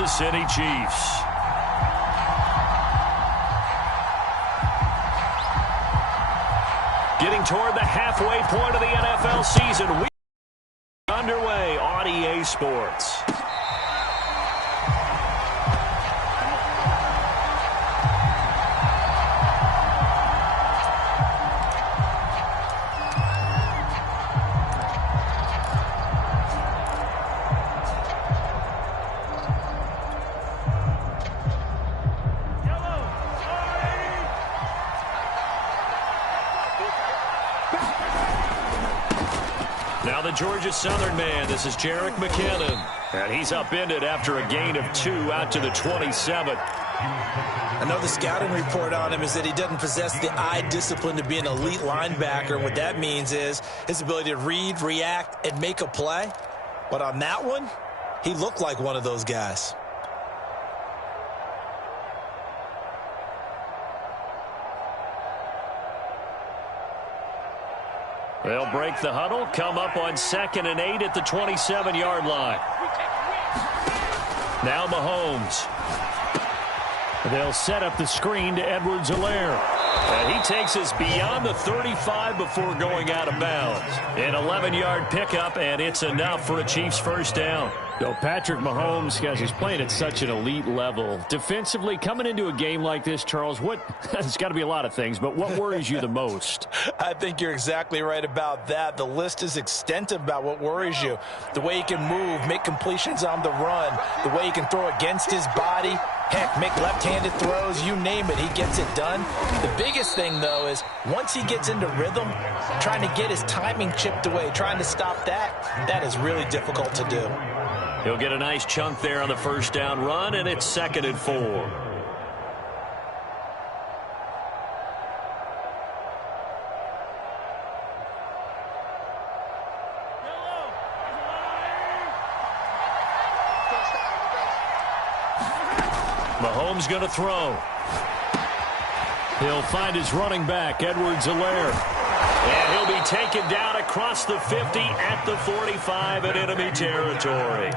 Kansas City Chiefs. Getting toward the halfway point of the NFL season. We are underway on EA Sports. Now the Georgia Southern man, this is Jerick McKinnon. And he's upended after a gain of 2 out to the 27. I know the scouting report on him is that he doesn't possess the eye discipline to be an elite linebacker. What that means is his ability to read, react, and make a play. But on that one, he looked like one of those guys. They'll break the huddle, come up on 2nd and 8 at the 27-yard line. Now Mahomes. They'll set up the screen to Edwards-Helaire. And he takes us beyond the 35 before going out of bounds. An 11-yard pickup, and it's enough for a Chiefs first down. So Patrick Mahomes, guys, he's playing at such an elite level. Defensively, coming into a game like this, Charles, it's got to be a lot of things, but what worries you the most? I think you're exactly right about that. The list is extensive about what worries you. The way he can move, make completions on the run, the way he can throw against his body, heck, make left-handed throws, you name it, he gets it done. The biggest thing, though, is once he gets into rhythm, trying to get his timing chipped away, trying to stop that is really difficult to do. He'll get a nice chunk there on the first down run, and it's 2nd and 4. Mahomes going to throw. He'll find his running back, Edwards-Helaire. And he'll be taken down across the 50 at the 45 in enemy territory.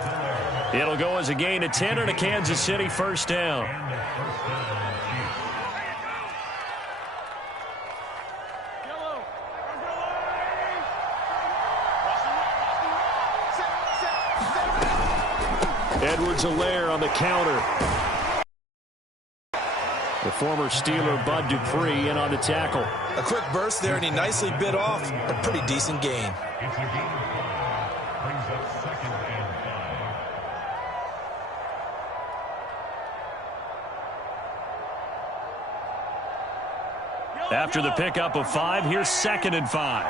It'll go as a gain of 10 and a Kansas City first down. Edwards-Helaire on the counter. The former Steeler Bud Dupree in on the tackle. A quick burst there, and he nicely bit off a pretty decent gain. After the pickup of 5, here's 2nd and 5.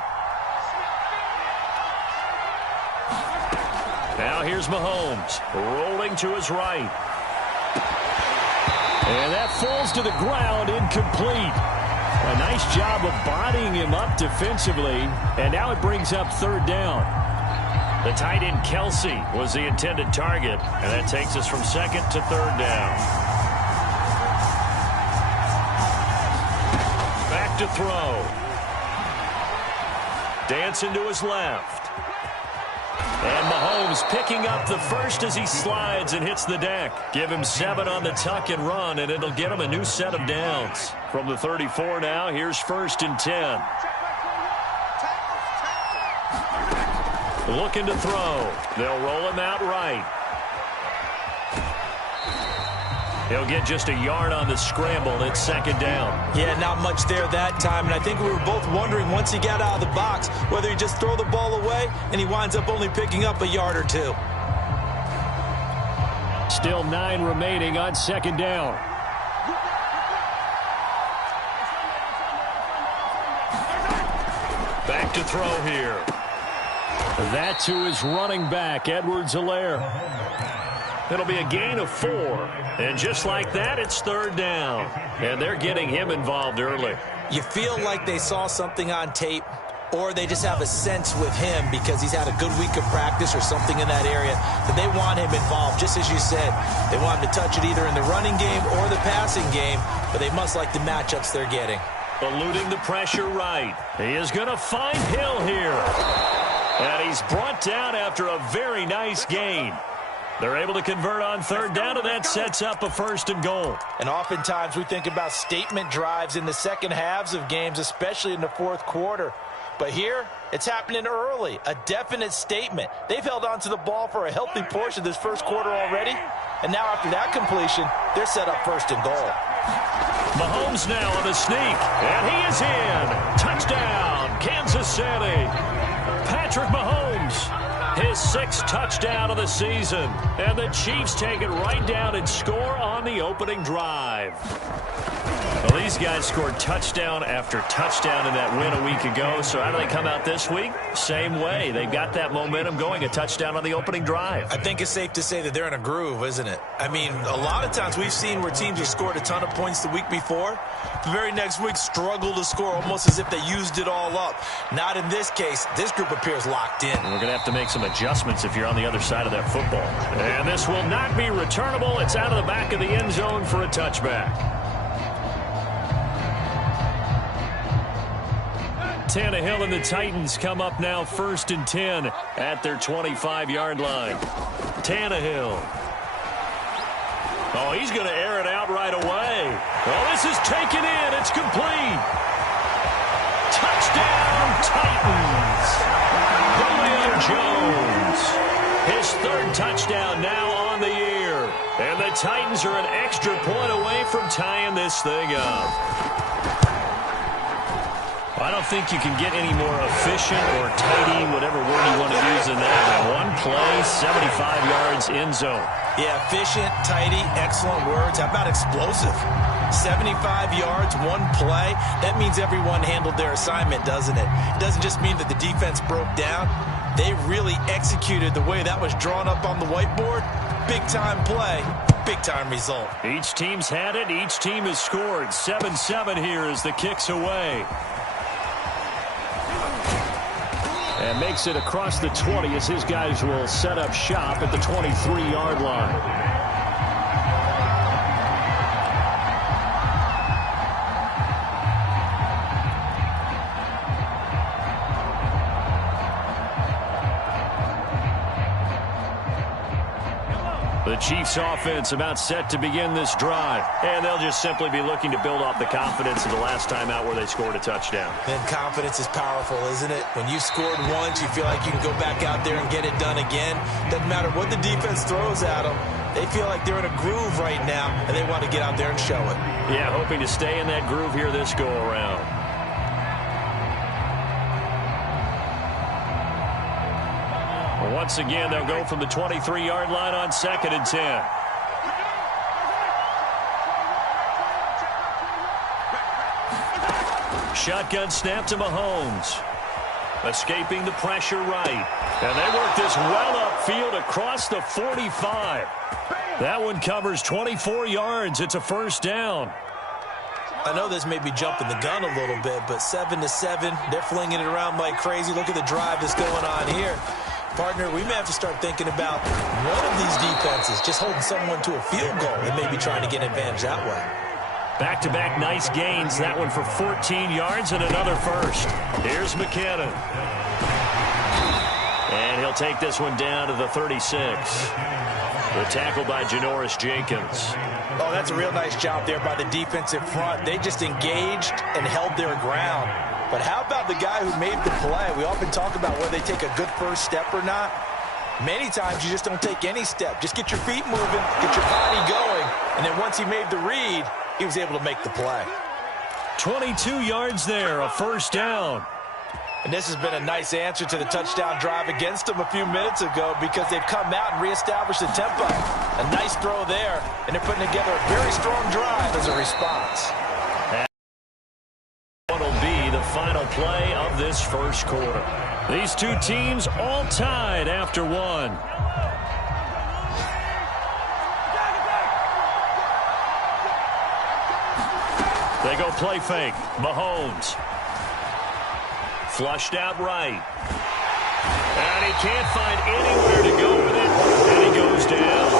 Now here's Mahomes, rolling to his right. And that falls to the ground, incomplete. A nice job of bodying him up defensively, and now it brings up 3rd down. The tight end Kelsey was the intended target, and that takes us from 2nd to 3rd down. Back to throw. Dancing to his left. And Mahomes picking up the first as he slides and hits the deck. Give him 7 on the tuck and run, and it'll get him a new set of downs. From the 34 now, here's 1st and 10. Looking to throw. They'll roll him out right. He'll get just a yard on the scramble. It's 2nd down. Yeah, not much there that time, and I think we were both wondering once he got out of the box whether he just throw the ball away and he winds up only picking up a yard or 2. Still 9 remaining on 2nd down. Back to throw here. That's to his running back, Edwards-Helaire. It'll be a gain of 4. And just like that, it's 3rd down. And they're getting him involved early. You feel like they saw something on tape, or they just have a sense with him because he's had a good week of practice or something in that area that they want him involved. Just as you said, they want him to touch it either in the running game or the passing game, but they must like the matchups they're getting. Eluding the pressure right. He is going to find Hill here. And he's brought down after a very nice gain. They're able to convert on third down, and that sets up a 1st and goal. And oftentimes we think about statement drives in the second halves of games, especially in the fourth quarter. But here, it's happening early, a definite statement. They've held on to the ball for a healthy portion of this first quarter already. And now after that completion, they're set up 1st and goal. Mahomes now on the sneak, and he is in. Touchdown, Kansas City. Patrick Mahomes, his 6th touchdown of the season. And the Chiefs take it right down and score on the opening drive. Well, these guys scored touchdown after touchdown in that win a week ago. So how do they come out this week? Same way. They've got that momentum going, a touchdown on the opening drive. I think it's safe to say that they're in a groove, isn't it? I mean, a lot of times we've seen where teams have scored a ton of points the week before. The very next week struggle to score almost as if they used it all up. Not in this case. This group appears locked in. And we're going to have to make some adjustments if you're on the other side of that football. And this will not be returnable. It's out of the back of the end zone for a touchback. Tannehill and the Titans come up now 1st and 10 at their 25-yard line. Tannehill. Oh, he's going to air it out right away. Oh, this is taken in. It's complete. Touchdown, Titans. Julio Jones. His 3rd touchdown now on the year. And the Titans are an extra point away from tying this thing up. I don't think you can get any more efficient or tidy, whatever word you want to use in that. One play, 75 yards, end zone. Yeah, efficient, tidy, excellent words. How about explosive? 75 yards, one play. That means everyone handled their assignment, doesn't it? It doesn't just mean that the defense broke down. They really executed the way that was drawn up on the whiteboard. Big-time play, big-time result. Each team's had it. Each team has scored. 7-7 here as the kick's away. And makes it across the 20 as his guys will set up shop at the 23-yard line. The Chiefs offense about set to begin this drive. And they'll just simply be looking to build off the confidence of the last time out where they scored a touchdown. And confidence is powerful, isn't it? When you've scored once, you feel like you can go back out there and get it done again. Doesn't matter what the defense throws at them. They feel like they're in a groove right now, and they want to get out there and show it. Yeah, hoping to stay in that groove here this go-around. Once again, they'll go from the 23-yard line on 2nd and 10. Shotgun snap to Mahomes. Escaping the pressure right. And they work this well upfield across the 45. That one covers 24 yards. It's a 1st down. I know this may be jumping the gun a little bit, but 7-7, they're flinging it around like crazy. Look at the drive that's going on here. Partner, we may have to start thinking about one of these defenses just holding someone to a field goal and maybe trying to get an advantage that way. Back-to-back nice gains. That one for 14 yards and another 1st. Here's McKinnon. And he'll take this one down to the 36. The tackle by Janoris Jenkins. Oh, that's a real nice job there by the defensive front. They just engaged and held their ground. But how about the guy who made the play? We often talk about whether they take a good first step or not. Many times you just don't take any step. Just get your feet moving, get your body going, and then once he made the read, he was able to make the play. 22 yards there, a 1st down. And this has been a nice answer to the touchdown drive against them a few minutes ago because they've come out and reestablished the tempo. A nice throw there, and they're putting together a very strong drive as a response. What'll be the final play of this first quarter. These two teams all tied after one. They go play fake. Mahomes. Flushed out right. And he can't find anywhere to go with it. And he goes down.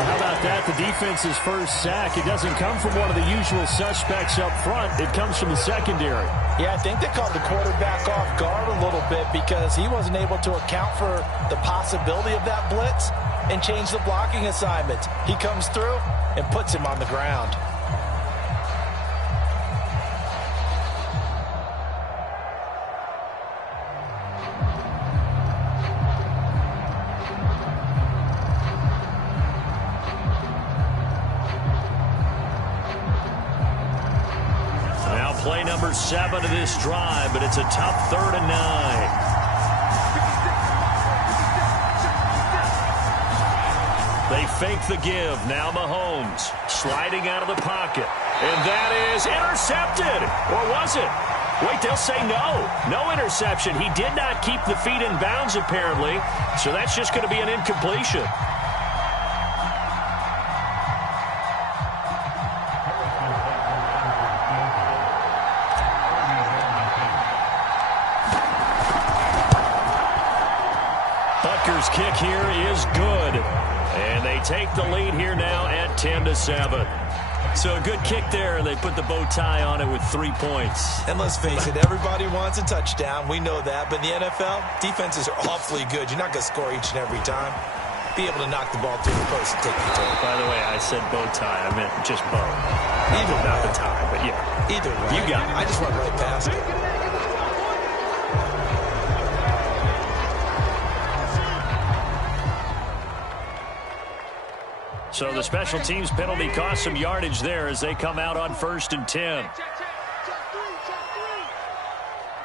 How about that? The defense's first sack. It doesn't come from one of the usual suspects up front. It comes from the secondary. Yeah, I think they caught the quarterback off guard a little bit because he wasn't able to account for the possibility of that blitz. and change the blocking assignment. He comes through and puts him on the ground. Play number 7 of this drive, but it's a tough 3rd and 9. They fake the give. Now Mahomes sliding out of the pocket. And that is intercepted. Or was it? Wait, they'll say no. No interception. He did not keep the feet in bounds, apparently. So that's just going to be an incompletion. Kick here is good, and they take the lead here now at 10-7. So a good kick there, and they put the bow tie on it with 3 points. And let's face it, everybody wants a touchdown. We know that, but in the NFL, defenses are awfully good. You're not going to score each and every time. Be able to knock the ball through the post and take the turn. By the way, I said bow tie. I meant just bow. Either way. Not the tie, but yeah. Either way. You got it. I just went right past it. So the special teams penalty cost some yardage there as they come out on 1st and 10.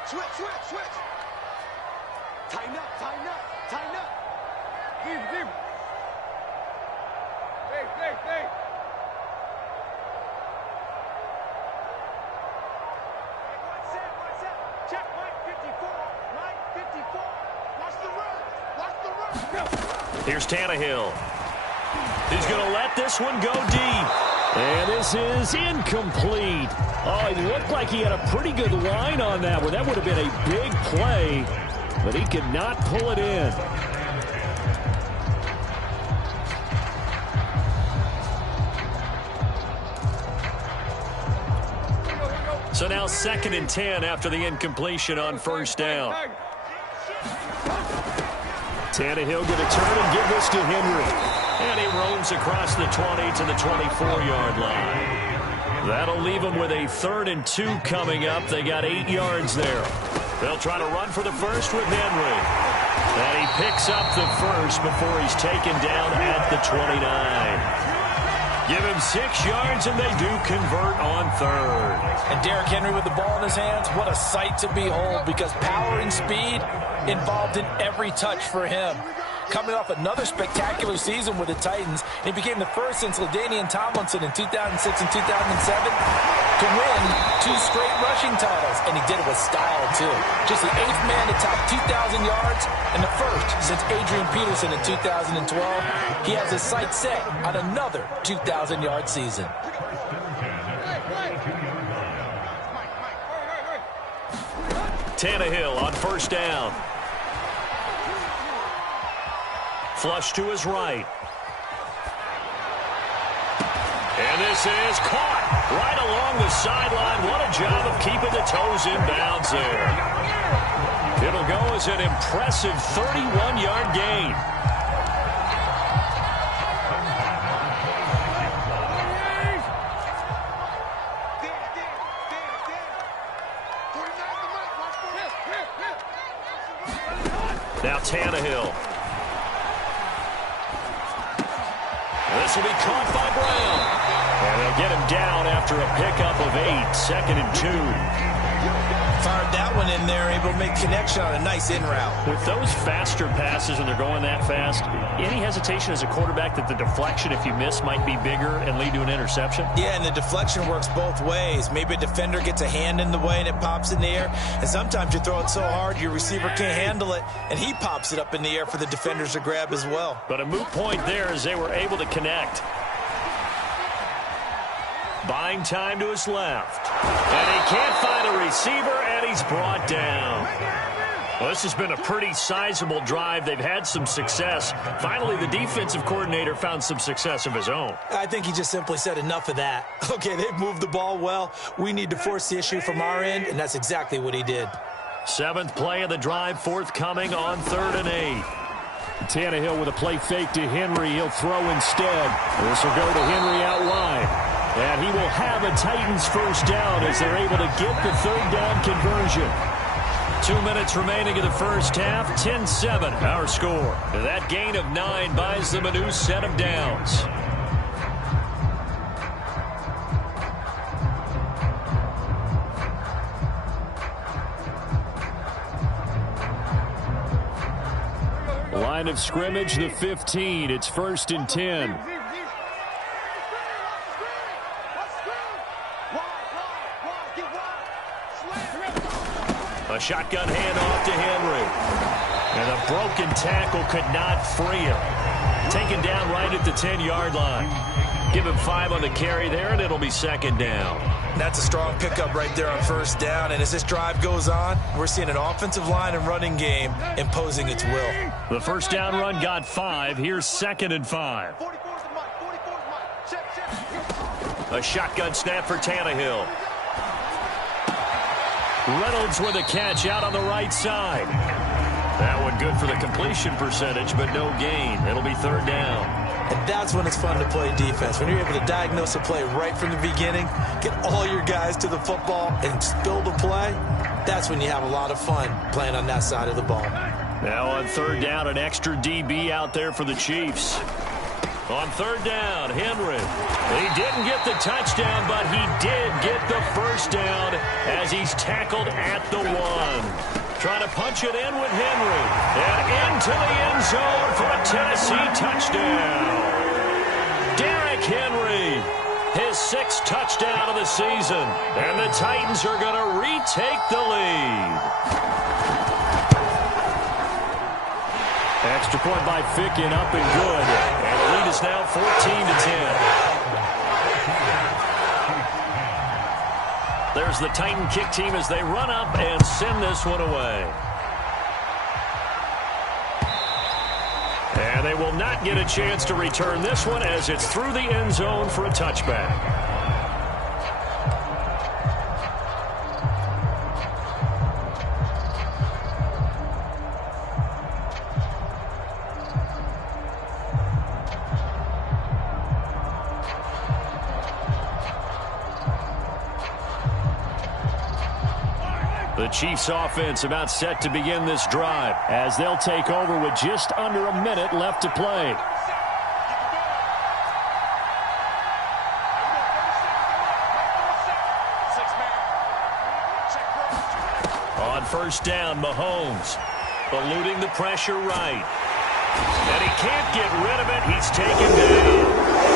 Switch. Tighten up. Deep. Hey. What's that? Check, Mike 54. Watch the run. Here's Tannehill. He's going to let this one go deep. And this is incomplete. Oh, it looked like he had a pretty good line on that one. That would have been a big play, but he could not pull it in. So now 2nd and 10 after the incompletion on 1st down. Tannehill going to turn and give this to Henry. And he roams across the 20 to the 24-yard line. That'll leave them with a 3rd and 2 coming up. They got 8 yards there. They'll try to run for the first with Henry. And he picks up the first before he's taken down at the 29. Give him 6 yards, and they do convert on 3rd. And Derrick Henry with the ball in his hands, what a sight to behold, because power and speed involved in every touch for him. Coming off another spectacular season with the Titans, he became the first since LaDainian Tomlinson in 2006 and 2007 to win 2 straight rushing titles, and he did it with style, too. Just the 8th man to top 2,000 yards, and the first since Adrian Peterson in 2012. He has his sights set on another 2,000-yard season. Tannehill on 1st down. Flush to his right. And this is caught right along the sideline. What a job of keeping the toes in bounds there. It'll go as an impressive 31-yard gain. Now Tannehill. This will be caught by Brown. And they'll get him down after a pickup of 8, 2nd and 2. Fired that one in there, able to make connection on a nice in route. With those faster passes when they're going that fast, any hesitation as a quarterback that the deflection, if you miss, might be bigger and lead to an interception? Yeah, and the deflection works both ways. Maybe a defender gets a hand in the way and it pops in the air. And sometimes you throw it so hard your receiver can't handle it, and he pops it up in the air for the defenders to grab as well. But a moot point there as they were able to connect. Buying time to his left. And he can't find a receiver, and he's brought down. Well, this has been a pretty sizable drive. They've had some success. Finally, the defensive coordinator found some success of his own. I think he just simply said enough of that. Okay, they've moved the ball well. We need to force the issue from our end, and that's exactly what he did. 7th play of the drive, forthcoming on 3rd and 8. Tannehill with a play fake to Henry. He'll throw instead. This will go to Henry out wide. And he will have a Titans first down as they're able to get the third down conversion. 2 minutes remaining in the first half. 10-7 our score. That gain of 9 buys them a new set of downs. Line of scrimmage, the 15. It's 1st and 10. A shotgun handoff to Henry. And a broken tackle could not free him. Taken down right at the 10-yard line. Give him 5 on the carry there, and it'll be 2nd down. That's a strong pickup right there on 1st down. And as this drive goes on, we're seeing an offensive line and running game imposing its will. The first down run got 5. Here's 2nd and 5. A shotgun snap for Tannehill. Reynolds with a catch out on the right side. That one good for the completion percentage, but no gain. It'll be 3rd down. And that's when it's fun to play defense. When you're able to diagnose a play right from the beginning, get all your guys to the football, and spill the play, that's when you have a lot of fun playing on that side of the ball. Now on 3rd down, an extra DB out there for the Chiefs. On 3rd down, Henry. He didn't get the touchdown, but he did get the first down as he's tackled at the 1. Trying to punch it in with Henry. And into the end zone for a Tennessee touchdown. Derrick Henry, his 6th touchdown of the season. And the Titans are going to retake the lead. Extra point by Ficken, up and good. And the lead is now 14-10. There's the Titan kick team as they run up and send this one away. And they will not get a chance to return this one as it's through the end zone for a touchback. The Chiefs offense about set to begin this drive as they'll take over with just under a minute left to play. On 1st down, Mahomes eluding the pressure right. And he can't get rid of it. He's taken down.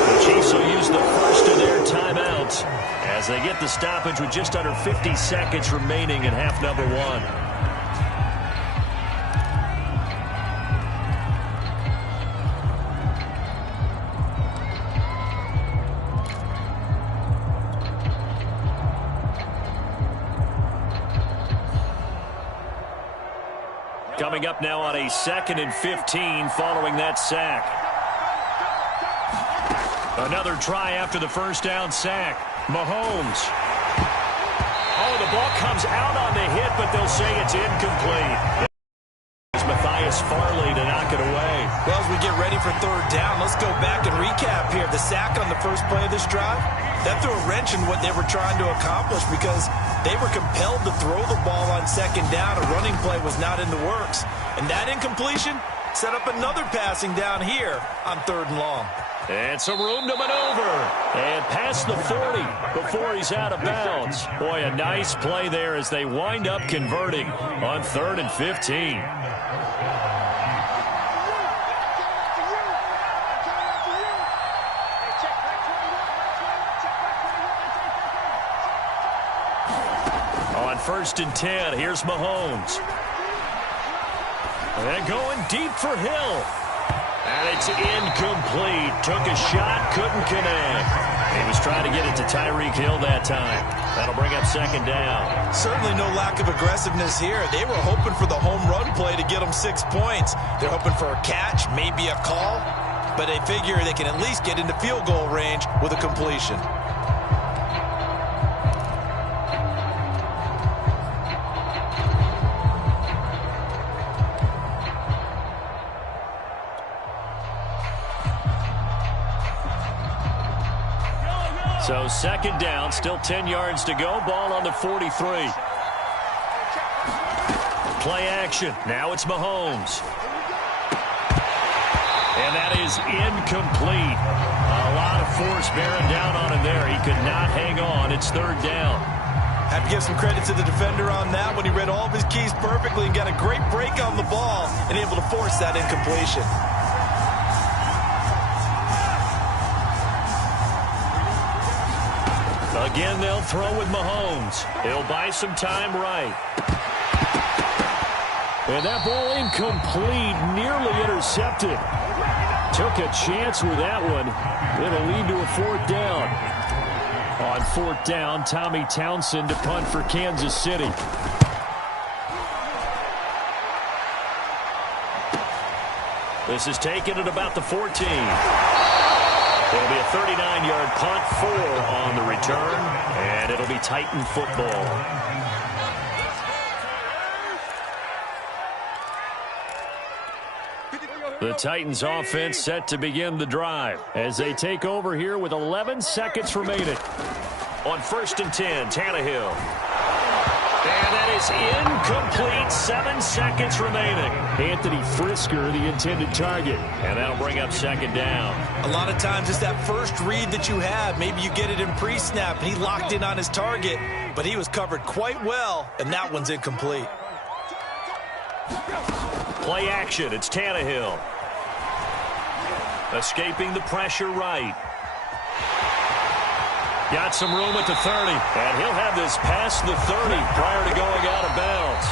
The Chiefs will use the first of their timeouts as they get the stoppage with just under 50 seconds remaining in half number 1. Coming up now on a 2nd and 15 following that sack. Another try after the first down sack. Mahomes. Oh, the ball comes out on the hit, but they'll say it's incomplete. It's Matthias Farley to knock it away. Well, as we get ready for 3rd down, let's go back and recap here. The sack on the first play of this drive, that threw a wrench in what they were trying to accomplish because they were compelled to throw the ball on 2nd down. A running play was not in the works. And that incompletion set up another passing down here on 3rd and long. And some room to maneuver. And past the 40 before he's out of bounds. Boy, a nice play there as they wind up converting on 3rd and 15. On 1st and 10, here's Mahomes. And going deep for Hill. And it's incomplete. Took a shot, couldn't connect. He was trying to get it to Tyreek Hill that time. That'll bring up 2nd down. Certainly no lack of aggressiveness here. They were hoping for the home run play to get them 6 points. They're hoping for a catch, maybe a call. But they figure they can at least get into field goal range with a completion. So second down, still 10 yards to go. Ball on the 43. Play action. Now it's Mahomes. And that is incomplete. A lot of force bearing down on him there. He could not hang on. It's third down. Have to give some credit to the defender on that one. He read all of his keys perfectly and got a great break on the ball and able to force that incompletion. Again, they'll throw with Mahomes. He'll buy some time right. And that ball incomplete, nearly intercepted. Took a chance with that one. It'll lead to a fourth down. On fourth down, Tommy Townsend to punt for Kansas City. This is taken at about the 14. It'll be a 39-yard punt, 4 on the return, and it'll be Titan football. The Titans offense set to begin the drive as they take over here with 11 seconds remaining. On 1st and 10, Tannehill. And that is incomplete. 7 seconds remaining. Anthony Frisker, the intended target. And that'll bring up second down. A lot of times it's that first read that you have. Maybe you get it in pre-snap, and he locked in on his target, but he was covered quite well, and that one's incomplete. Play action. It's Tannehill. Escaping the pressure right. Got some room at the 30, and he'll have this past the 30 prior to going out of bounds.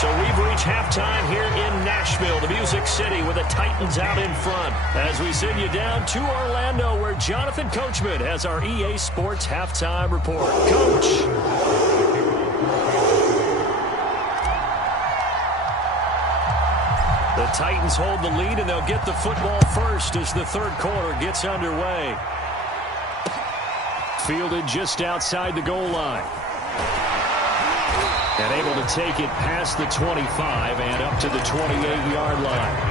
So we've reached halftime here in Nashville, the Music City, with the Titans out in front. As we send you down to Orlando, where Jonathan Coachman has our EA Sports halftime report. Coach. The Titans hold the lead, and they'll get the football first as the third quarter gets underway. Fielded just outside the goal line. And able to take it past the 25 and up to the 28-yard line.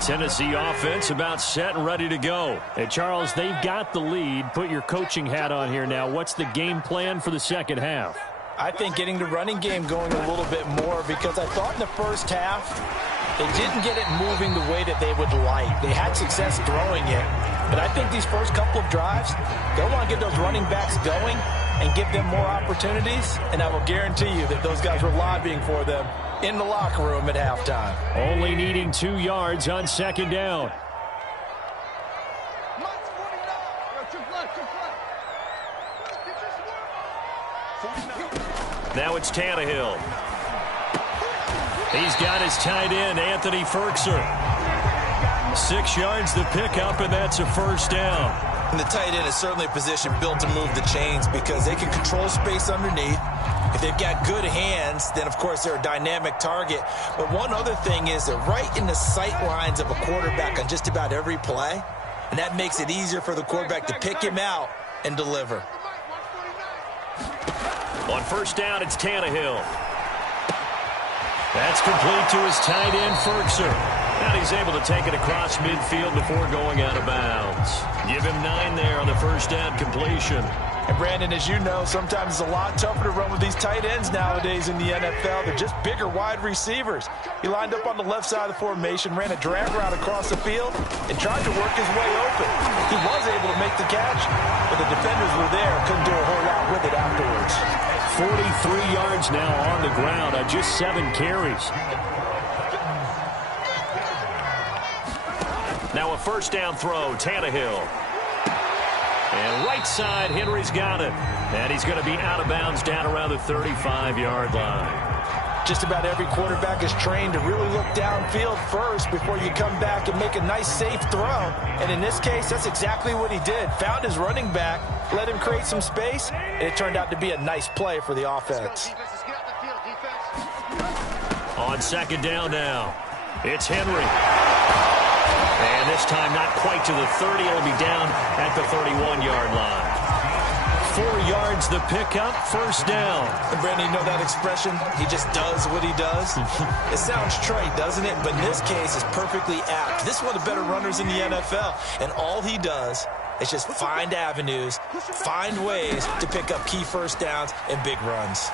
Tennessee offense about set and ready to go. And Charles, they've got the lead. Put your coaching hat on here now. What's the game plan for the second half? I think getting the running game going a little bit more, because I thought in the first half they didn't get it moving the way that they would like. They had success throwing it. But I think these first couple of drives, they'll want to get those running backs going and give them more opportunities. And I will guarantee you that those guys were lobbying for them in the locker room at halftime. Only needing 2 yards on second down. Now it's Tannehill. He's got his tight end, Anthony Ferkser. 6 yards the pickup, and that's a first down. And the tight end is certainly a position built to move the chains because they can control space underneath. If they've got good hands, then, of course, they're a dynamic target. But one other thing is they're right in the sight lines of a quarterback on just about every play, and that makes it easier for the quarterback to pick him out and deliver. On first down, it's Tannehill. That's complete to his tight end, Ferkser. And he's able to take it across midfield before going out of bounds. Give him 9 there on the first down completion. And, Brandon, as you know, sometimes it's a lot tougher to run with these tight ends nowadays in the NFL. They're just bigger wide receivers. He lined up on the left side of the formation, ran a drag route across the field, and tried to work his way open. He was able to make the catch, but the defenders were there. Couldn't do a whole lot with it afterwards. 43 yards now on the ground on just 7 carries. Now a first down throw, Tannehill. And right side, Henry's got it. And he's going to be out of bounds down around the 35-yard line. Just about every quarterback is trained to really look downfield first before you come back and make a nice, safe throw. And in this case, that's exactly what he did. Found his running back, let him create some space, and it turned out to be a nice play for the offense. On second down now, it's Henry. And this time not quite to the 30. It'll be down at the 31-yard line. 4 yards the pickup, first down. And Brandon, you know that expression? He just does what he does. It sounds trite, doesn't it? But in this case, it's perfectly apt. This is one of the better runners in the NFL. And all he does is just find avenues, find ways to pick up key first downs and big runs.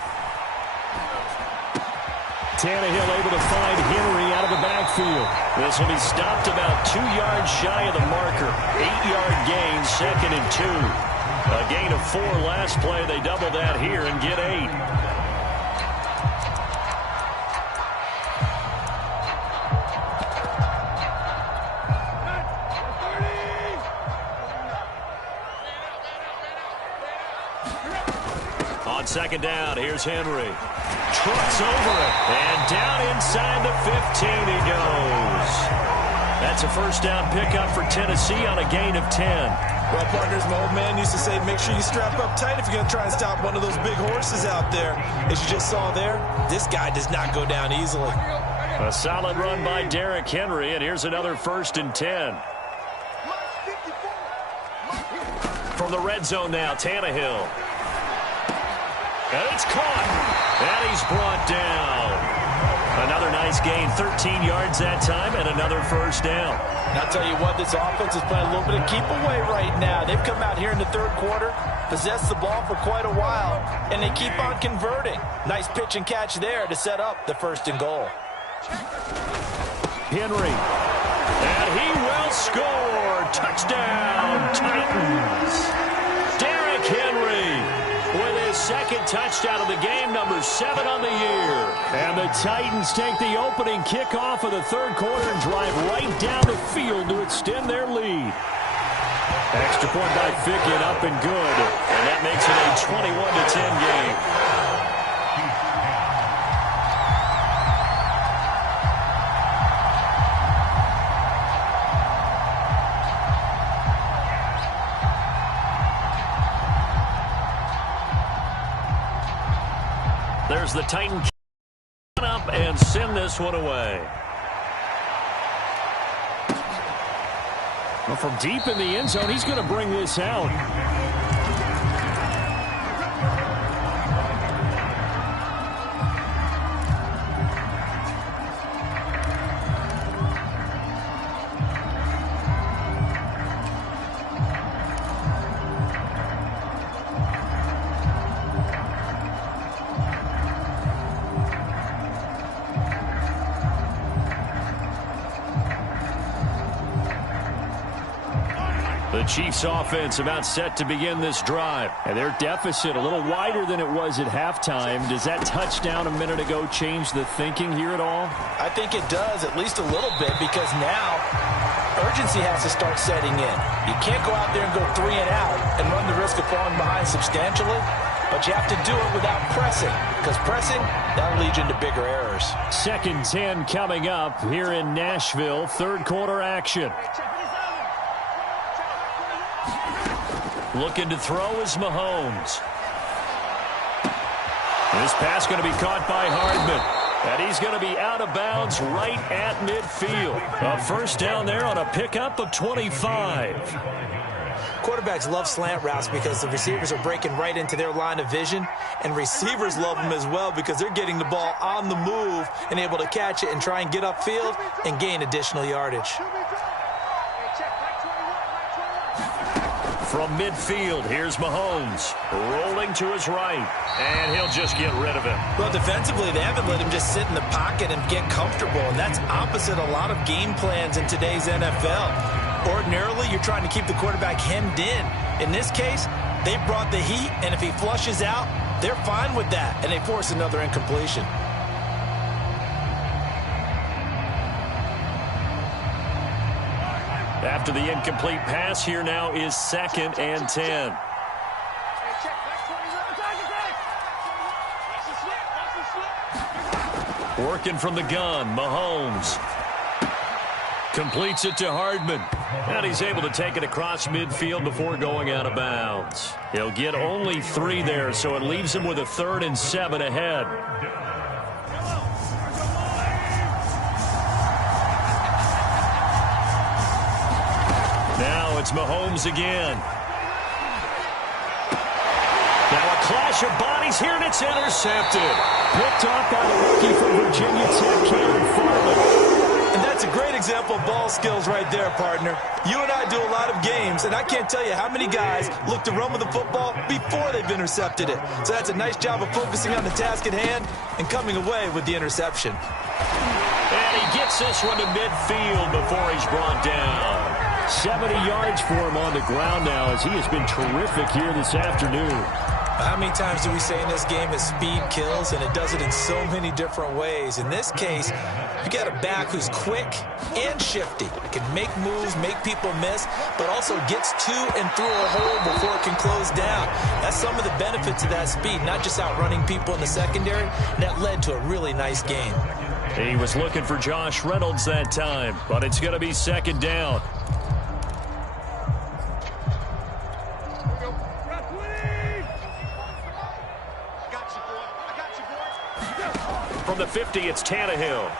Tannehill able to find Henry out of the backfield. This will be stopped about 2 yards shy of the marker. 8-yard gain, 2nd and 2. A gain of 4 last play. They double that here and get 8. On 2nd down, here's Henry. Trucks over it. And down inside the 15 he goes. That's a first down pickup for Tennessee on a gain of 10. Well, partners, my old man used to say, make sure you strap up tight if you're going to try and stop one of those big horses out there. As you just saw there, this guy does not go down easily. A solid run by Derrick Henry, and here's another 1st and 10. From the red zone now, Tannehill. And it's caught. And he's brought down. Another nice gain, 13 yards that time, and another first down. I'll tell you what, this offense is playing a little bit of keep away right now. They've come out here in the 3rd quarter, possessed the ball for quite a while, and they keep on converting. Nice pitch and catch there to set up the 1st and goal. Henry. And he will score. Touchdown, Titans. Derrick Henry with his 2nd touchdown of the game, number 7 on the year. And the Titans take the opening kickoff of the 3rd quarter and drive right down the field to extend their lead. Extra point by Fickett, up and good. And that makes it a 21-10 game. There's the Titan up and send this one away. Well, from deep in the end zone, he's going to bring this out. The Chiefs offense about set to begin this drive. And their deficit a little wider than it was at halftime. Does that touchdown a minute ago change the thinking here at all? I think it does, at least a little bit, because now urgency has to start setting in. You can't go out there and go 3 and out and run the risk of falling behind substantially, but you have to do it without pressing, because pressing, that'll lead you into bigger errors. 2nd 10 coming up here in Nashville. 3rd quarter action. Looking to throw is Mahomes. This pass going to be caught by Hardman. And he's going to be out of bounds right at midfield. A first down there on a pickup of 25. Quarterbacks love slant routes because the receivers are breaking right into their line of vision. And receivers love them as well because they're getting the ball on the move and able to catch it and try and get upfield and gain additional yardage. From midfield, here's Mahomes. Rolling to his right. And he'll just get rid of him. Well, defensively, they haven't let him just sit in the pocket and get comfortable. And that's opposite a lot of game plans in today's NFL. Ordinarily, you're trying to keep the quarterback hemmed in. In this case, they brought the heat, and if he flushes out, they're fine with that. And they force another incompletion. After the incomplete pass, here now is 2nd and 10. Working from the gun, Mahomes. Completes it to Hardman. And he's able to take it across midfield before going out of bounds. He'll get only 3 there, so it leaves him with a 3rd and 7 ahead. Now it's Mahomes again. Now a clash of bodies here, and it's intercepted. Picked off by the rookie from Virginia Tech, Caleb Farley. And that's a great example of ball skills right there, partner. You and I do a lot of games, and I can't tell you how many guys look to run with the football before they've intercepted it. So that's a nice job of focusing on the task at hand and coming away with the interception. And he gets this one to midfield before he's brought down. 70 yards for him on the ground now as he has been terrific here this afternoon. How many times do we say in this game that speed kills, and it does it in so many different ways? In this case, you got a back who's quick and shifty. Can make moves, make people miss, but also gets to and through a hole before it can close down. That's some of the benefits of that speed, not just outrunning people in the secondary. And that led to a really nice game. He was looking for Josh Reynolds that time, but it's going to be second down. From the 50, it's Tannehill.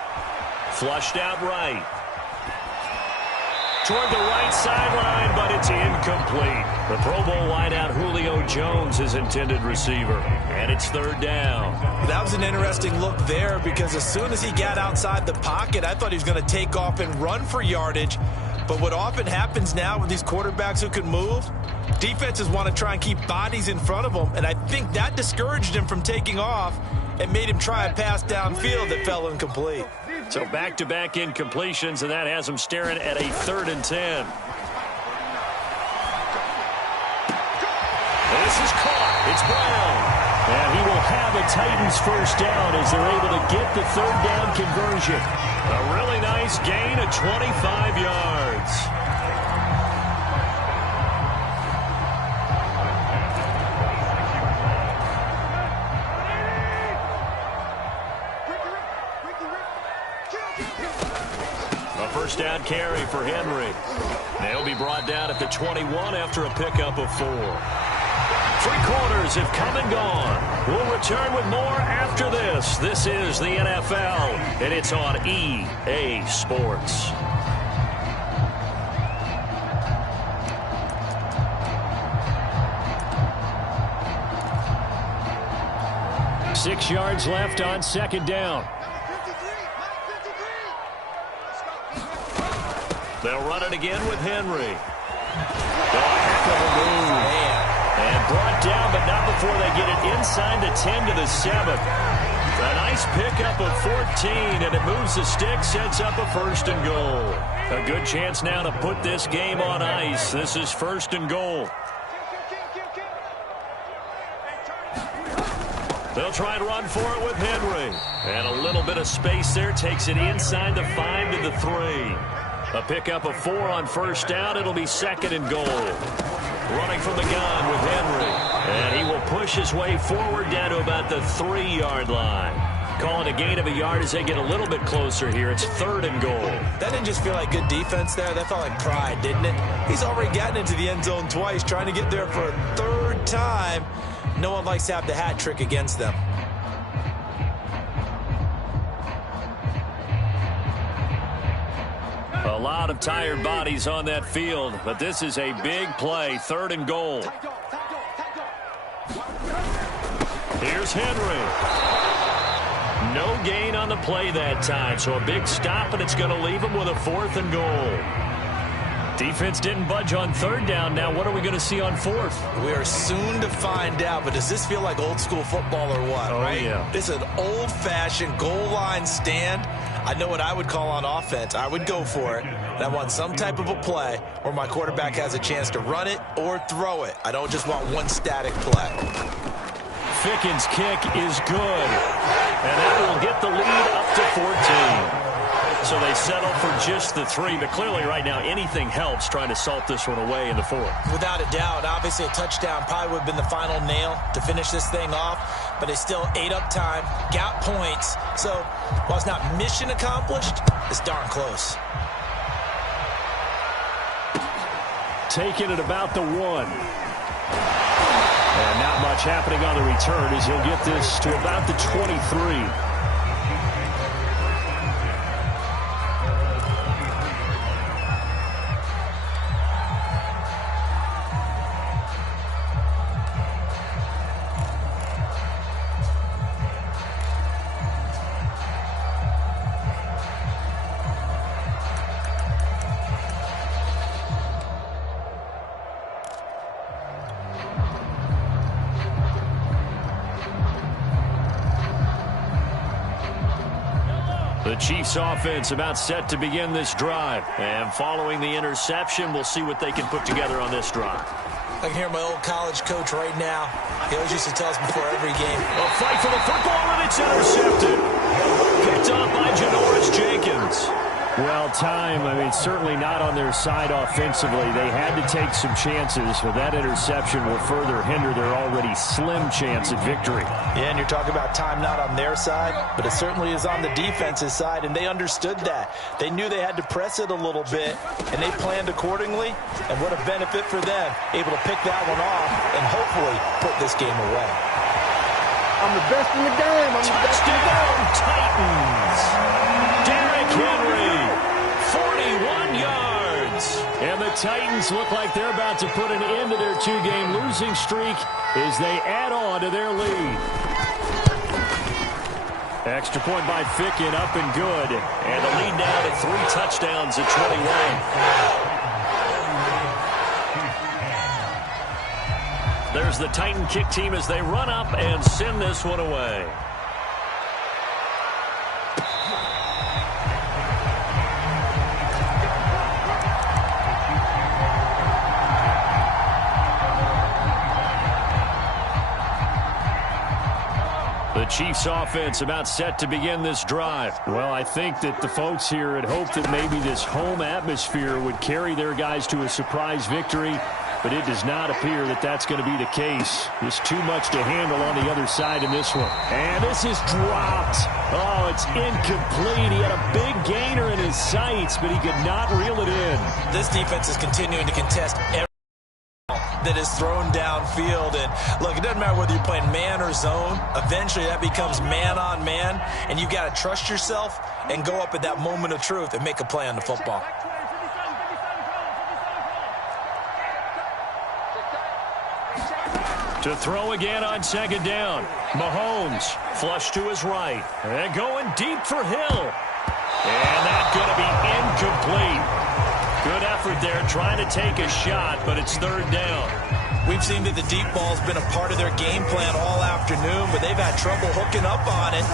Flushed out right. Toward the right sideline, but it's incomplete. The Pro Bowl wideout Julio Jones is intended receiver, and it's third down. That was an interesting look there because as soon as he got outside the pocket, I thought he was going to take off and run for yardage. But what often happens now with these quarterbacks who can move, defenses want to try and keep bodies in front of them, and I think that discouraged him from taking off and made him try a pass downfield that fell incomplete. So back-to-back incompletions, and that has him staring at a 3rd and 10. This is caught. It's Brown. And he will have a Titans first down as they're able to get the 3rd down conversion. A really nice gain of 25 yards. First down carry for Henry. They'll be brought down at the 21 after a pickup of 4. 3 quarters have come and gone. We'll return with more after this. This is the NFL, and it's on EA Sports. Six yards left on second down. They'll run it again with Henry. Heck of a move. And brought down, but not before they get it inside the 10 to the 7. A nice pickup of 14, and it moves the stick, sets up a 1st and goal. A good chance now to put this game on ice. This is 1st and goal. They'll try and run for it with Henry. And a little bit of space there, takes it inside the 5 to the 3. A pickup of 4 on first down. It'll be 2nd and goal. Running from the gun with Henry. And he will push his way forward down to about the 3-yard line. Calling a gain of a yard as they get a little bit closer here. It's 3rd and goal. That didn't just feel like good defense there. That felt like pride, didn't it? He's already gotten into the end zone twice, trying to get there for a 3rd time. No one likes to have the hat trick against them. A lot of tired bodies on that field, but this is a big play. 3rd and goal. Here's Henry. No gain on the play that time, so a big stop, and it's going to leave him with a 4th and goal. Defense didn't budge on 3rd down. Now what are we going to see on 4th? We are soon to find out, but does this feel like old school football or what, right? Yeah. This is an old-fashioned goal line stand. I know what I would call on offense. I would go for it. And I want some type of a play where my quarterback has a chance to run it or throw it. I don't just want one static play. Ficken's kick is good. And that will get the lead up to 14. So they settle for just the 3, but clearly right now anything helps trying to salt this one away in the 4th. Without a doubt, obviously a touchdown probably would have been the final nail to finish this thing off, but they still ate up time, got points. So while it's not mission accomplished, it's darn close. Taking it about the 1. And not much happening on the return as he'll get this to about the 23. The Chiefs offense about set to begin this drive. And following the interception, we'll see what they can put together on this drive. I can hear my old college coach right now. He always used to tell us before every game. A fight for the football, and it's intercepted. Picked off by Janoris Jenkins. Well, certainly not on their side offensively. They had to take some chances, but that interception will further hinder their already slim chance at victory. Yeah, and you're talking about time not on their side, but it certainly is on the defense's side, and they understood that. They knew they had to press it a little bit, and they planned accordingly, and what a benefit for them, able to pick that one off and hopefully put this game away. I'm the best in the game. I'm the best in the game. Titans. Derrick Henry, 41 yards. And the Titans look like they're about to put an end to their two-game losing streak as they add on to their lead. Extra point by Ficken, up and good. And the lead now to 3 touchdowns at 21. There's the Titan kick team as they run up and send this one away. The Chiefs offense about set to begin this drive. Well, I think that the folks here had hoped that maybe this home atmosphere would carry their guys to a surprise victory, but it does not appear that that's going to be the case. There's too much to handle on the other side in this one. And this is dropped. Oh, it's incomplete. He had a big gainer in his sights, but he could not reel it in. This defense is continuing to contest every that is thrown downfield. And look, it doesn't matter whether you're playing man or zone. Eventually that becomes man on man, and you got to trust yourself and go up at that moment of truth and make a play on the football. To throw again on second down. Mahomes flush to his right. And going deep for Hill. And that's going to be incomplete. Good effort there trying to take a shot, but it's third down. We've seen that the deep ball's been a part of their game plan all afternoon, but they've had trouble hooking up on it,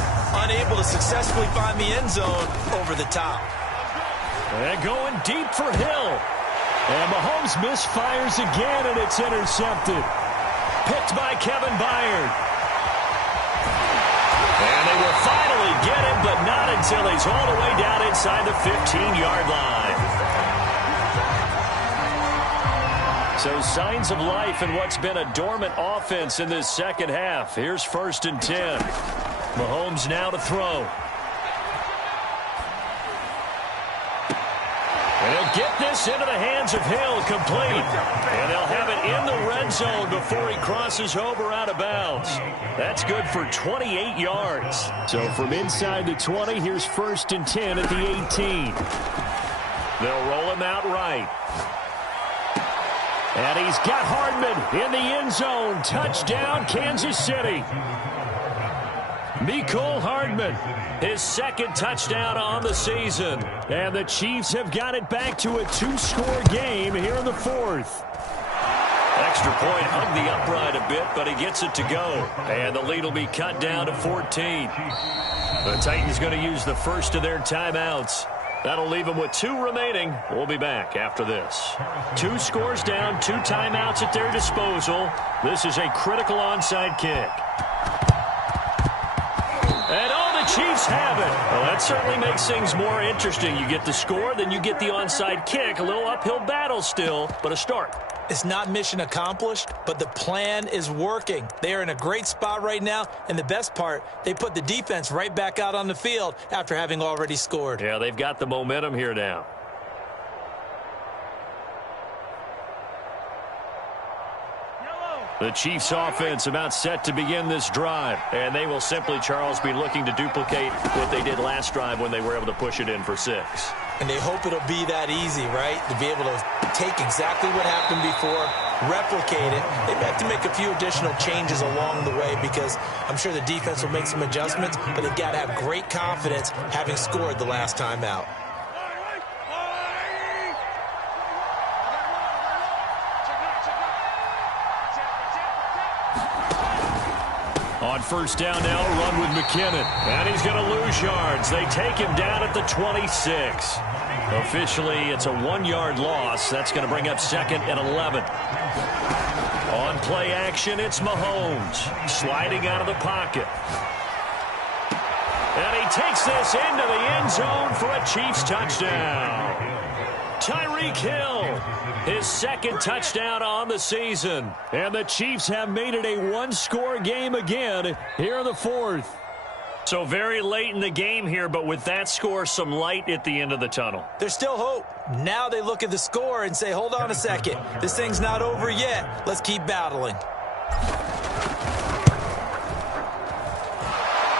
unable to successfully find the end zone over the top. And going deep for Hill. And Mahomes misfires again, and it's intercepted. Picked by Kevin Byard. And they will finally get him, but not until he's all the way down inside the 15-yard line. So signs of life in what's been a dormant offense in this second half. Here's 1st and 10. Mahomes now to throw. And he'll get this into the hands of Hill, complete. And they'll have it in the red zone before he crosses over out of bounds. That's good for 28 yards. So from inside the 20, here's 1st and 10 at the 18. They'll roll him out right. And he's got Hardman in the end zone. Touchdown, Kansas City. Mecole Hardman, his 2nd touchdown on the season. And the Chiefs have got it back to a 2-score game here in the 4th. Extra point hugged the upright a bit, but he gets it to go. And the lead will be cut down to 14. The Titans going to use the first of their timeouts. That'll leave them with 2 remaining. We'll be back after this. 2 scores down, 2 timeouts at their disposal. This is a critical onside kick. And the Chiefs have it. Well, that certainly makes things more interesting. You get the score, then you get the onside kick. A little uphill battle still, but a start. It's not mission accomplished, but the plan is working. They are in a great spot right now, and the best part, they put the defense right back out on the field after having already scored. Yeah, they've got the momentum here now. The Chiefs offense about set to begin this drive. And they will simply, Charles, be looking to duplicate what they did last drive when they were able to push it in for 6. And they hope it'll be that easy, right? To be able to take exactly what happened before, replicate it. They have to make a few additional changes along the way because I'm sure the defense will make some adjustments, but they've got to have great confidence having scored the last time out. On On first down now, a run with McKinnon. And he's going to lose yards. They take him down at the 26. Officially, it's a 1-yard loss. That's going to bring up 2nd and 11. On play action, it's Mahomes sliding out of the pocket. And he takes this into the end zone for a Chiefs touchdown. Tyreek Hill, his 2nd touchdown on the season. And the Chiefs have made it a 1-score game again here in the 4th. So very late in the game here, but with that score, some light at the end of the tunnel. There's still hope. Now they look at the score and say, hold on a second. This thing's not over yet. Let's keep battling.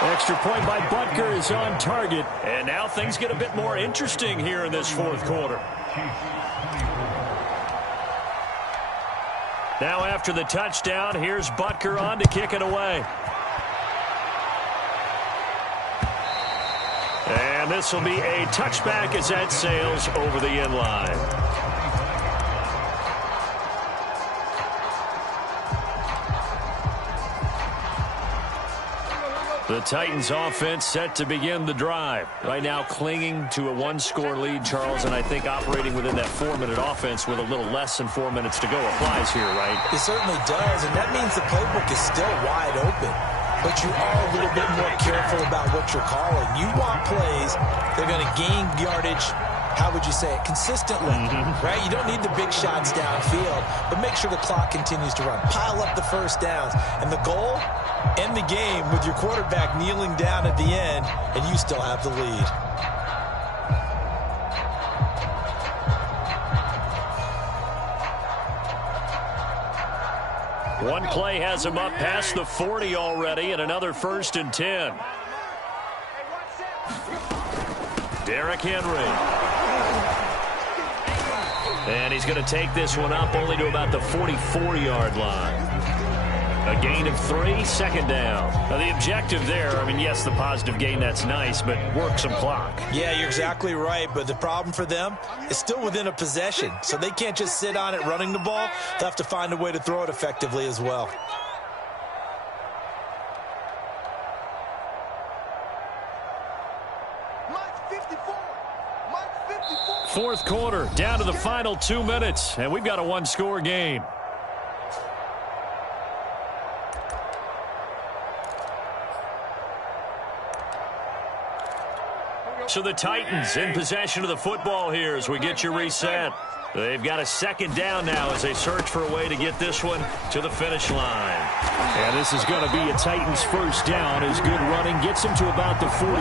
Extra point by Butker is on target. And now things get a bit more interesting here in this 4th quarter. Now after the touchdown, here's Butker on to kick it away. And this will be a touchback as that sails over the end line. The Titans offense set to begin the drive. Right now clinging to a 1-score lead, Charles, and I think operating within that 4-minute offense with a little less than 4 minutes to go applies here, right? It certainly does, and that means the playbook is still wide open. But you are a little bit more careful about what you're calling. You want plays that are going to gain yardage, how would you say it, consistently, right? You don't need the big shots downfield, but make sure the clock continues to run. Pile up the first downs. And the goal, end the game with your quarterback kneeling down at the end, and you still have the lead. One play has him up past the 40 already, and another 1st and 10. Derrick Henry. And he's going to take this one up only to about the 44-yard line. A gain of 3, 2nd down. Now the objective there, I mean, yes, the positive gain, that's nice, but work some clock. Yeah, you're exactly right, but the problem for them is still within a possession, so they can't just sit on it running the ball. They'll have to find a way to throw it effectively as well. Fourth quarter, down to the final 2 minutes, and we've got a 1-score game. So the Titans in possession of the football here as we get you reset. They've got a 2nd down now as they search for a way to get this one to the finish line. And this is going to be a Titans 1st down as good running gets them to about the 44.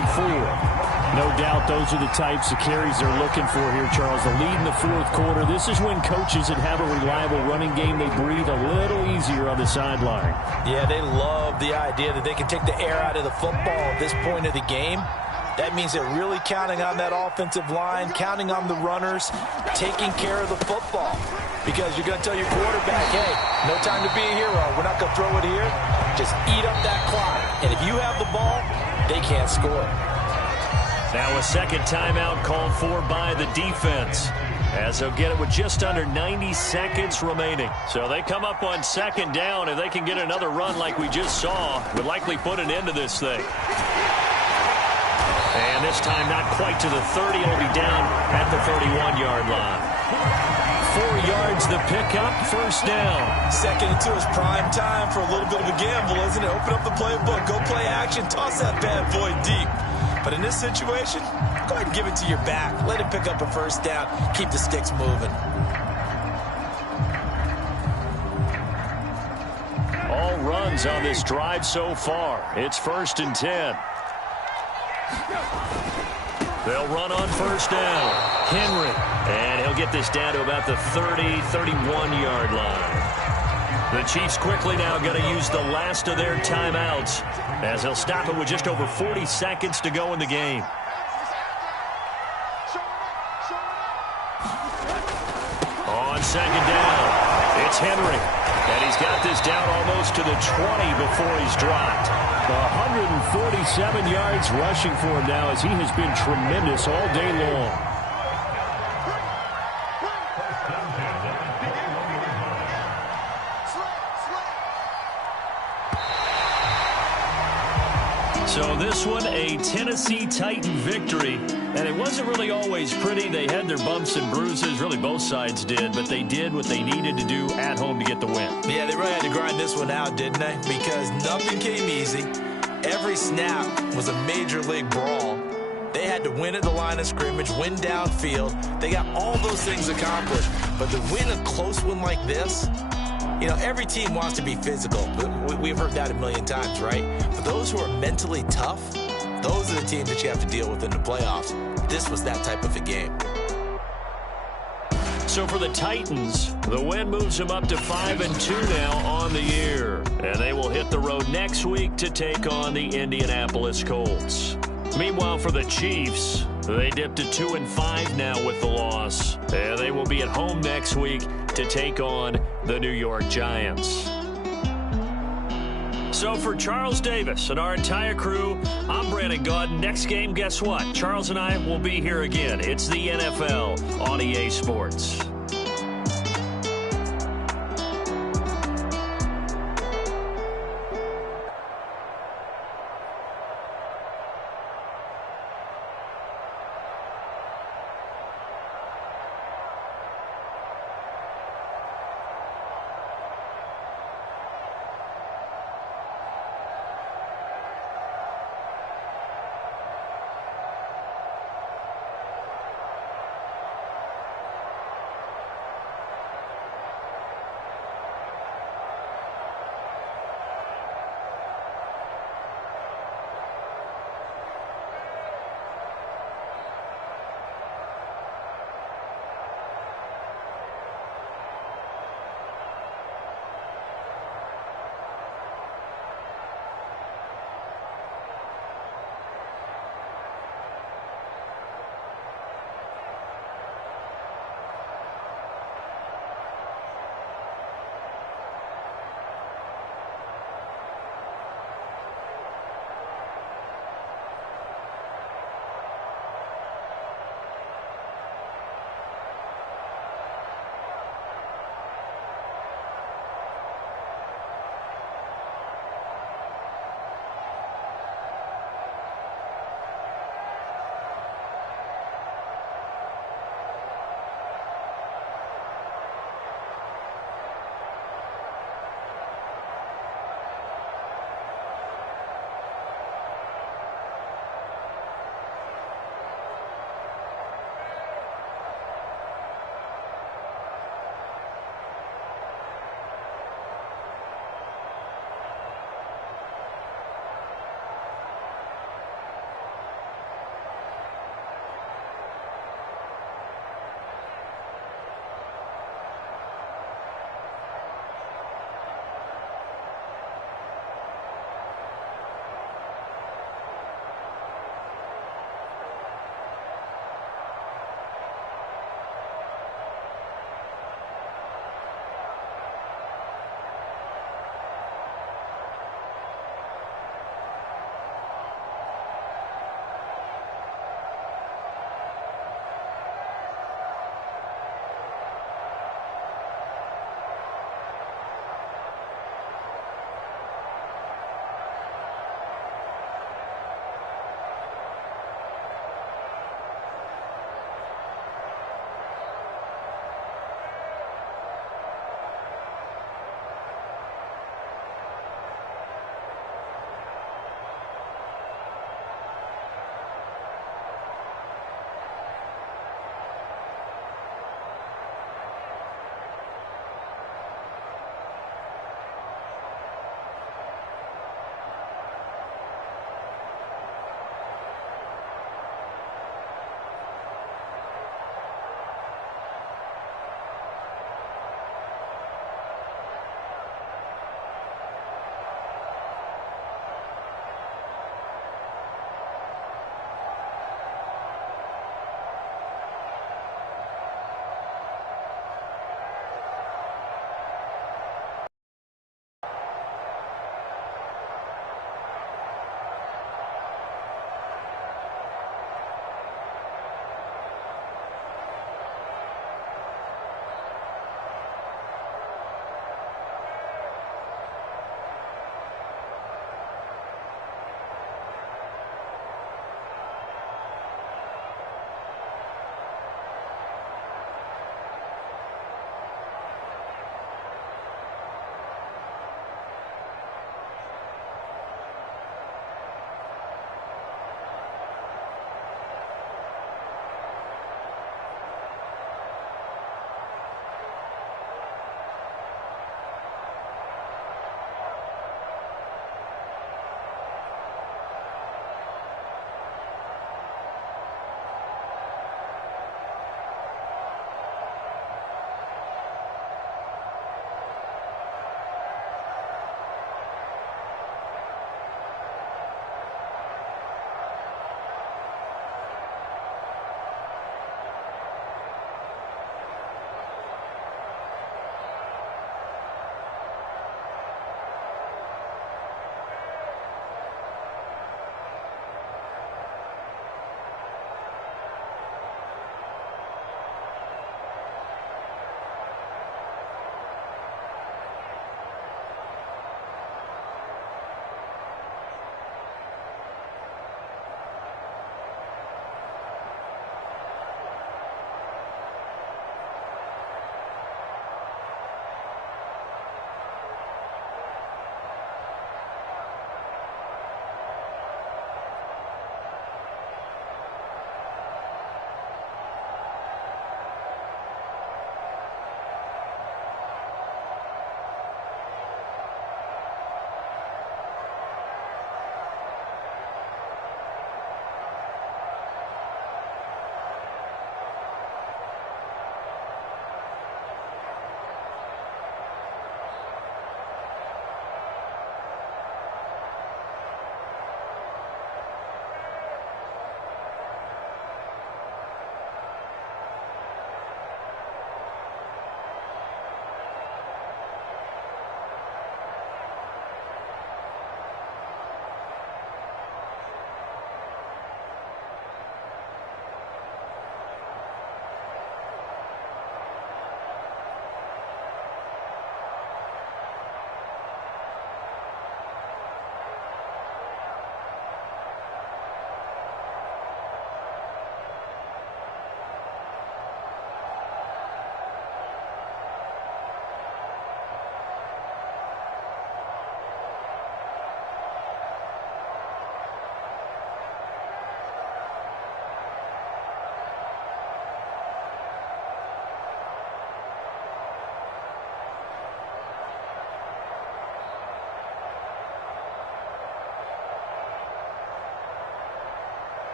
No doubt those are the types of carries they're looking for here, Charles. The lead in the 4th quarter. This is when coaches that have a reliable running game, they breathe a little easier on the sideline. Yeah, they love the idea that they can take the air out of the football at this point of the game. That means they're really counting on that offensive line, counting on the runners, taking care of the football. Because you're going to tell your quarterback, hey, no time to be a hero. We're not going to throw it here. Just eat up that clock. And if you have the ball, they can't score. Now a 2nd timeout called for by the defense, as they'll get it with just under 90 seconds remaining. So they come up on 2nd down. If they can get another run like we just saw, would likely put an end to this thing. And this time not quite to the 30. It'll be down at the 31-yard line. 4 yards the pickup, 1st down. 2nd and 2 is prime time for a little bit of a gamble, isn't it? Open up the playbook, go play action, toss that bad boy deep. But in this situation, go ahead and give it to your back. Let him pick up a 1st down. Keep the sticks moving. All runs on this drive so far. It's 1st and 10. They'll run on 1st down. Henry. And he'll get this down to about the 30, 31-yard line. The Chiefs quickly now going to use the last of their timeouts as they'll stop it with just over 40 seconds to go in the game. On 2nd down, it's Henry. And he's got this down almost to the 20 before he's dropped. 147 yards rushing for him now as he has been tremendous all day long. So this one, a Tennessee Titan victory. And it wasn't really always pretty. They had their bumps and bruises. Really, both sides did. But they did what they needed to do at home to get the win. Yeah, they really had to grind this one out, didn't they? Because nothing came easy. Every snap was a major league brawl. They had to win at the line of scrimmage, win downfield. They got all those things accomplished. But to win a close one like this, you know, every team wants to be physical. We've heard that a million times, right? But those who are mentally tough, those are the teams that you have to deal with in the playoffs. This was that type of a game. So for the Titans, the win moves them up to 5-2 now on the year. And they will hit the road next week to take on the Indianapolis Colts. Meanwhile, for the Chiefs, they dipped to 2-5 now with the loss. And they will be at home next week to take on the New York Giants. So for Charles Davis and our entire crew, I'm Brandon Gaudin. Next game, guess what? Charles and I will be here again. It's the NFL on EA Sports.